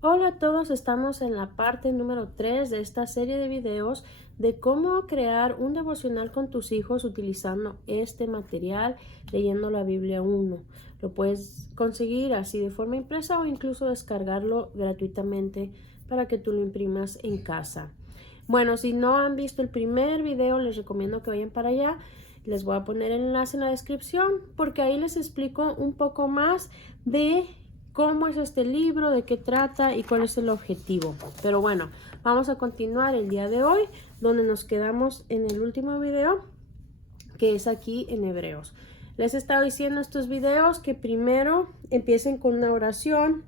Hola a todos, estamos en la parte número 3 de esta serie de videos de cómo crear un devocional con tus hijos utilizando este material, leyendo la Biblia 1. Lo puedes conseguir así de forma impresa o incluso descargarlo gratuitamente para que tú lo imprimas en casa. Bueno, si no han visto el primer video, les recomiendo que vayan para allá. Les voy a poner el enlace en la descripción porque ahí les explico un poco más de cómo es este libro, de qué trata y cuál es el objetivo. Pero bueno, vamos a continuar el día de hoy, donde nos quedamos en el último video, que es aquí en Hebreos. Les he estado diciendo estos videos que primero empiecen con una oración.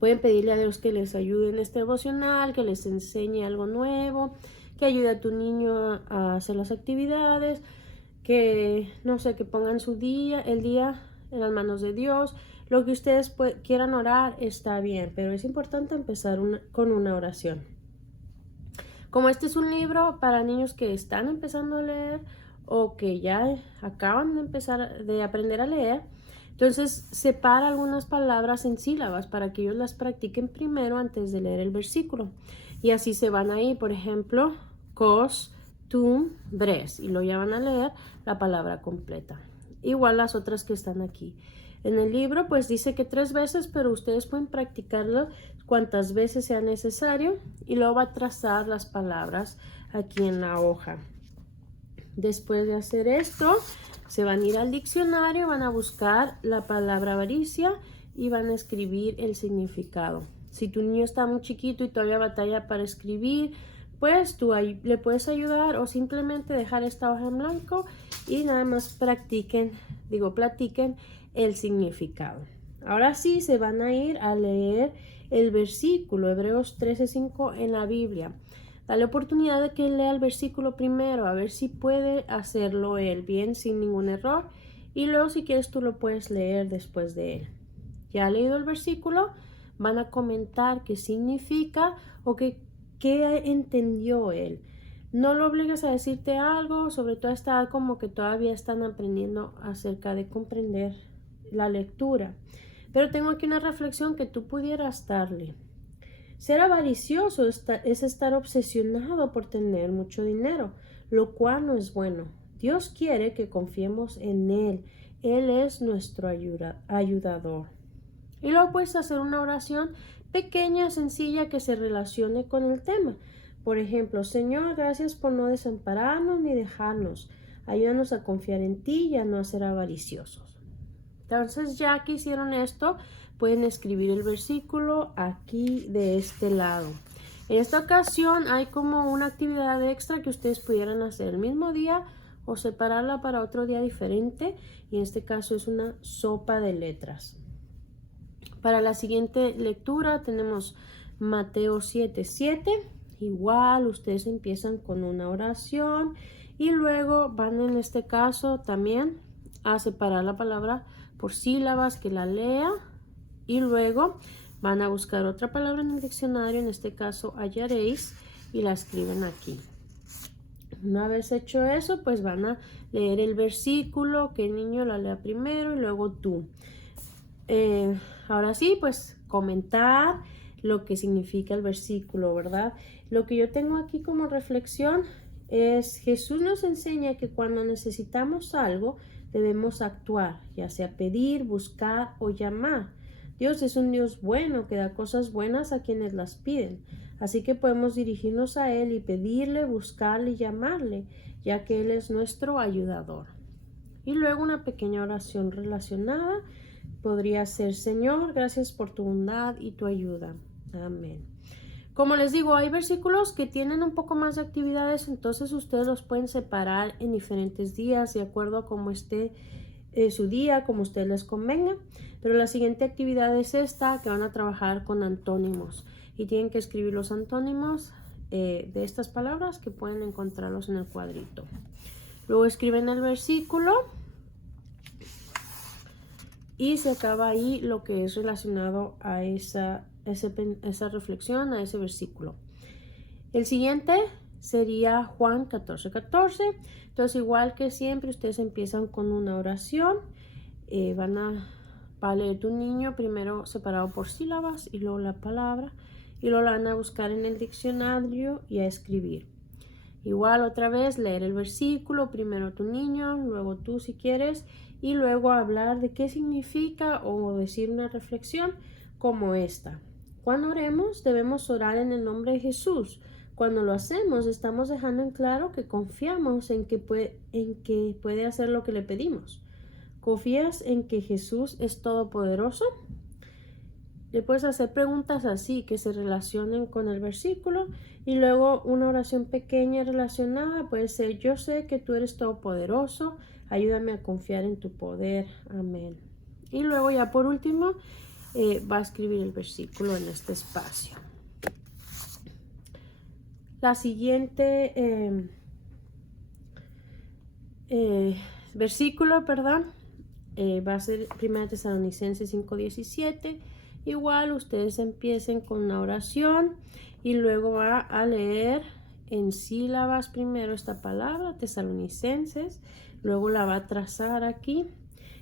Pueden pedirle a Dios que les ayude en este devocional, que les enseñe algo nuevo, que ayude a tu niño a hacer las actividades, que no sé, que pongan el día en las manos de Dios. Lo que ustedes quieran orar está bien, pero es importante empezar con una oración. Como este es un libro para niños que están empezando a leer o que ya acaban de empezar de aprender a leer, entonces separa algunas palabras en sílabas para que ellos las practiquen primero antes de leer el versículo. Y así se van a ir, por ejemplo, costumbres, y luego ya van a leer la palabra completa. Igual las otras que están aquí. En el libro pues dice que 3 veces, pero ustedes pueden practicarlo cuantas veces sea necesario y luego va a trazar las palabras aquí en la hoja. Después de hacer esto, se van a ir al diccionario, van a buscar la palabra avaricia y van a escribir el significado. Si tu niño está muy chiquito y todavía batalla para escribir, pues tú ahí le puedes ayudar o simplemente dejar esta hoja en blanco y nada más platiquen el significado. Ahora sí se van a ir a leer el versículo, Hebreos 13:5 en la Biblia. Dale oportunidad de que lea el versículo primero, a ver si puede hacerlo él bien sin ningún error. Y luego si quieres tú lo puedes leer después de él. Ya ha leído el versículo, van a comentar qué significa o qué entendió él. No lo obligues a decirte algo, sobre todo está como que todavía están aprendiendo acerca de comprender la lectura. Pero tengo aquí una reflexión que tú pudieras darle. Ser avaricioso es estar obsesionado por tener mucho dinero, lo cual no es bueno. Dios quiere que confiemos en Él. Él es nuestro ayudador. Y luego puedes hacer una oración pequeña, sencilla, que se relacione con el tema. Por ejemplo, Señor, gracias por no desampararnos ni dejarnos. Ayúdanos a confiar en ti y a no ser avariciosos. Entonces, ya que hicieron esto, pueden escribir el versículo aquí de este lado. En esta ocasión hay como una actividad extra que ustedes pudieran hacer el mismo día o separarla para otro día diferente, y en este caso es una sopa de letras. Para la siguiente lectura tenemos Mateo 7:7. Igual ustedes empiezan con una oración y luego van en este caso también a separar la palabra por sílabas, que la lea, y luego van a buscar otra palabra en el diccionario, en este caso hallaréis, y la escriben aquí. Una vez hecho eso, pues van a leer el versículo, que el niño la lea primero y luego tú. Ahora sí, pues comentar lo que significa el versículo, ¿verdad? Lo que yo tengo aquí como reflexión es: Jesús nos enseña que cuando necesitamos algo debemos actuar, ya sea pedir, buscar o llamar. Dios es un Dios bueno que da cosas buenas a quienes las piden, así que podemos dirigirnos a Él y pedirle, buscarle y llamarle, ya que Él es nuestro ayudador. Y luego una pequeña oración relacionada podría ser: Señor, gracias por tu bondad y tu ayuda. Amén. Como les digo, hay versículos que tienen un poco más de actividades, entonces ustedes los pueden separar en diferentes días de acuerdo a cómo esté su día, como a ustedes les convenga. Pero la siguiente actividad es esta, que van a trabajar con antónimos y tienen que escribir los antónimos de estas palabras, que pueden encontrarlos en el cuadrito. Luego escriben el versículo y se acaba ahí lo que es relacionado a esa reflexión, a ese versículo. El siguiente sería Juan 14:14. Entonces, igual que siempre, ustedes empiezan con una oración. Van a Va a leer tu niño primero separado por sílabas y luego la palabra. Y luego la van a buscar en el diccionario y a escribir. Igual otra vez leer el versículo, primero tu niño, luego tú si quieres, y luego hablar de qué significa o decir una reflexión como esta. Cuando oremos debemos orar en el nombre de Jesús. Cuando lo hacemos estamos dejando en claro que confiamos en que puede hacer lo que le pedimos. ¿Confías en que Jesús es todopoderoso? Le puedes hacer preguntas así que se relacionen con el versículo y luego una oración pequeña relacionada puede ser: yo sé que tú eres todopoderoso, ayúdame a confiar en tu poder, amén. Y luego ya por último va a escribir el versículo en este espacio. La siguiente versículo, va a ser 1 Tesalonicenses 5:17. Igual ustedes empiecen con una oración y luego va a leer en sílabas primero esta palabra, Tesalonicenses, luego la va a trazar aquí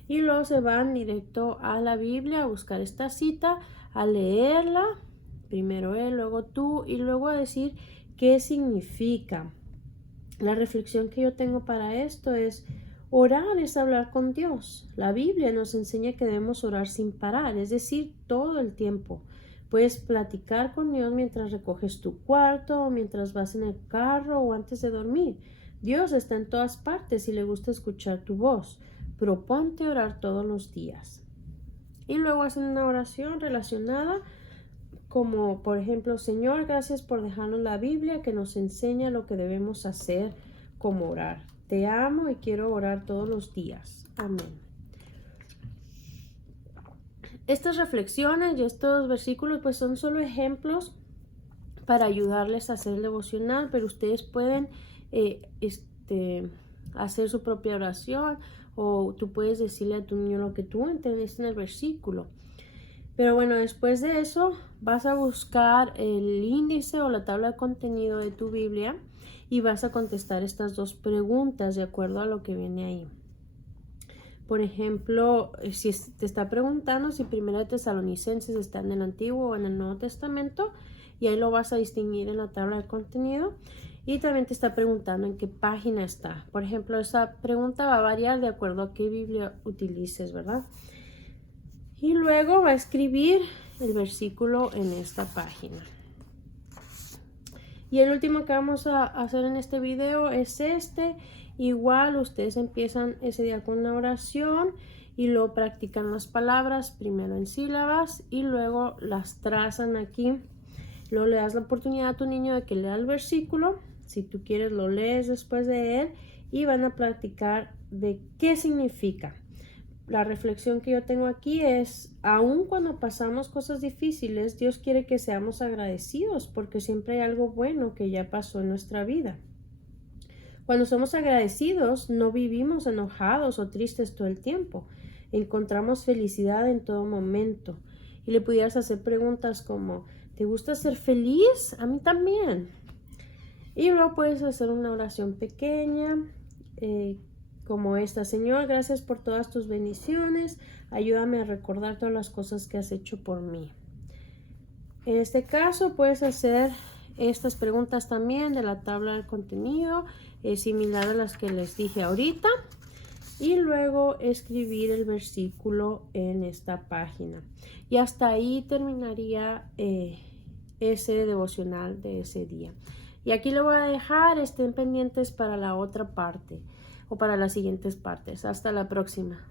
y luego se van directo a la Biblia a buscar esta cita, a leerla, primero él, luego tú, y luego a decir qué significa. La reflexión que yo tengo para esto es: orar es hablar con Dios. La Biblia nos enseña que debemos orar sin parar, es decir, todo el tiempo. Puedes platicar con Dios mientras recoges tu cuarto, mientras vas en el carro o antes de dormir. Dios está en todas partes y le gusta escuchar tu voz. Proponte orar todos los días. Y luego hacen una oración relacionada como, por ejemplo: Señor, gracias por dejarnos la Biblia que nos enseña lo que debemos hacer como orar. Te amo y quiero orar todos los días. Amén. Estas reflexiones y estos versículos pues son solo ejemplos para ayudarles a hacer el devocional, pero ustedes pueden hacer su propia oración o tú puedes decirle a tu niño lo que tú entendiste en el versículo. Pero bueno, después de eso vas a buscar el índice o la tabla de contenido de tu Biblia y vas a contestar estas dos preguntas de acuerdo a lo que viene ahí. Por ejemplo, si te está preguntando si 1 Tesalonicenses está en el Antiguo o en el Nuevo Testamento, y ahí lo vas a distinguir en la tabla de contenido. Y también te está preguntando en qué página está. Por ejemplo, esa pregunta va a variar de acuerdo a qué Biblia utilices, ¿verdad? Y luego va a escribir el versículo en esta página. Y el último que vamos a hacer en este video es este. Igual ustedes empiezan ese día con una oración y luego practican las palabras, primero en sílabas y luego las trazan aquí. Luego le das la oportunidad a tu niño de que lea el versículo. Si tú quieres lo lees después de él y van a practicar de qué significa. La reflexión que yo tengo aquí es: aun cuando pasamos cosas difíciles, Dios quiere que seamos agradecidos porque siempre hay algo bueno que ya pasó en nuestra vida. Cuando somos agradecidos, no vivimos enojados o tristes todo el tiempo. Encontramos felicidad en todo momento. Y le pudieras hacer preguntas como: ¿te gusta ser feliz? A mí también. Y luego puedes hacer una oración pequeña como esta: Señor, gracias por todas tus bendiciones, ayúdame a recordar todas las cosas que has hecho por mí. En este caso puedes hacer estas preguntas también de la tabla de contenido, similar a las que les dije ahorita, y luego escribir el versículo en esta página. Y hasta ahí terminaría ese devocional de ese día. Y aquí lo voy a dejar, estén pendientes para la otra parte o para las siguientes partes. Hasta la próxima.